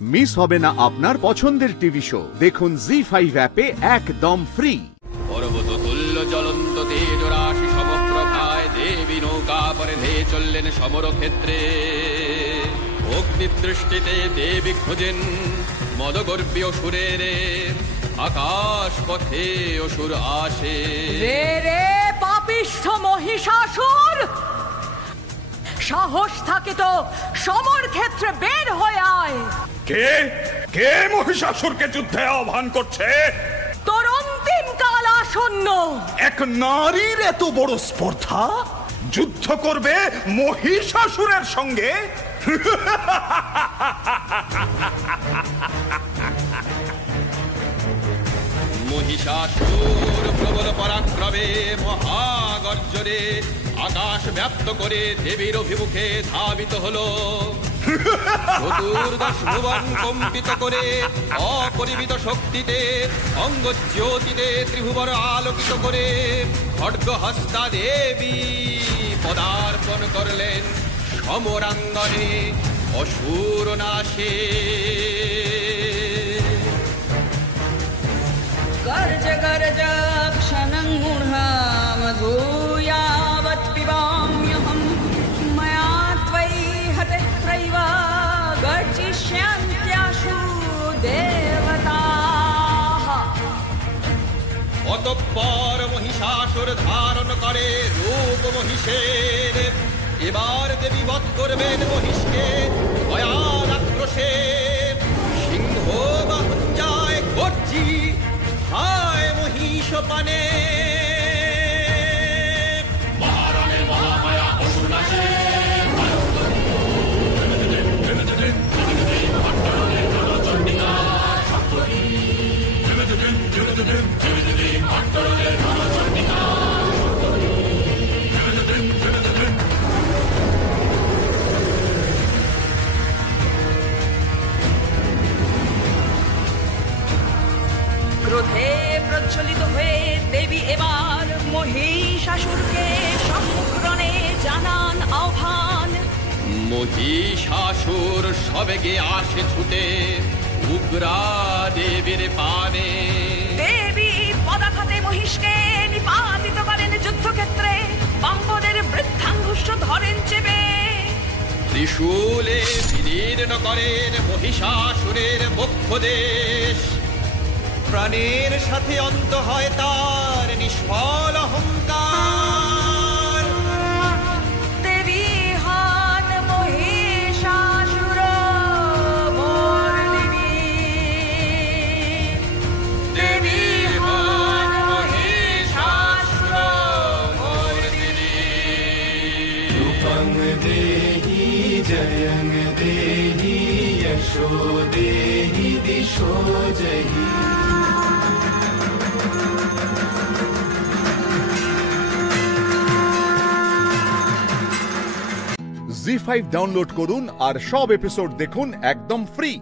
Miss হবে না আপনার পছন্দের টিভি শো। দেখুন জি5 অ্যাপে একদম ফ্রি। পর্বত তুল্য জ্বলন্ত তেজ রাশি সমপ্রভায় দেবী নৌকা পরে ধেয়ে চললেন সমরক্ষেত্রে। অগ্নিদৃষ্টিতে দেবী খোঁজেন মদগর্বী অসুরের, আকাশ পথে অসুর আসে। রে রে পাপিষ্ঠ মহিষাসুর, সাহস থাকে তো সমর ক্ষেত্রে বের হয়ে আয়। কে কে মহিষাসুরকে যুদ্ধে আহ্বান করছে? তোর অন্তিম কাল আসন্ন। এক নারীর এত বড় স্পর্ধা, যুদ্ধ করবে মহিষাসুরের সঙ্গে? মহিষাসুর প্রবল পরাক্রমে মহাগর্জনে আকাশ ব্যাপ্ত করে দেবীর অভিমুখে ধাবিত হলো। চতুর্দশ ভুবন কম্পিত করে অপরিমিত শক্তিতে অঙ্গ জ্যোতিতে ত্রিভুবন আলোকিত করে খড়্গহস্তা দেবী পদার্পণ করলেন সমরাঙ্গনে অসুর নাশে। गर्ज गर्ज क्षणं मूढामधूयावत् पिबाम्यहं मया त्वयि हतत्रैव गर्जिष्यन्त्याशु देवताः। অতঃপর মহিষাসুর ধারণ করে রূপ মহিষের, এবার দেবী বধ করবেন মহিষকে ভয়াল আক্রোশে। সিংহ বাহন যায় গর্জি, হায় মহিষ পানে। মহারণে মহামায়া অসুর নাশে, ক্রোধে প্রজ্বলিত হয়ে দেবী এবার মহিষাসুরকে সম্মুখরণে জানান আহ্বান। মহিষাসুর সবেগে আসে ছুটে উগ্রা দেবীর পানে। দেবী পদাঘাতে মহিষকে নিপাতিত করেন যুদ্ধক্ষেত্রে, বাম্বদের বৃদ্ধাঙ্গুষ্ঠ ধরেন চেপে। ত্রিশূলে বিদীর্ণ করেন মহিষাসুরের বক্ষ দেশ, প্রাণের সাথে অন্ত হয় তার নিষ্ফল অহংকার। দেবী হন মহিষাসুর মর্দিনী, দেবী হন মহিষাসুর মর্দিনী। रूपं देहि जयं देहि यशो देहि दिशो जहि। জি5 ডাউনলোড করুন আর সব এপিসোড দেখুন একদম ফ্রি।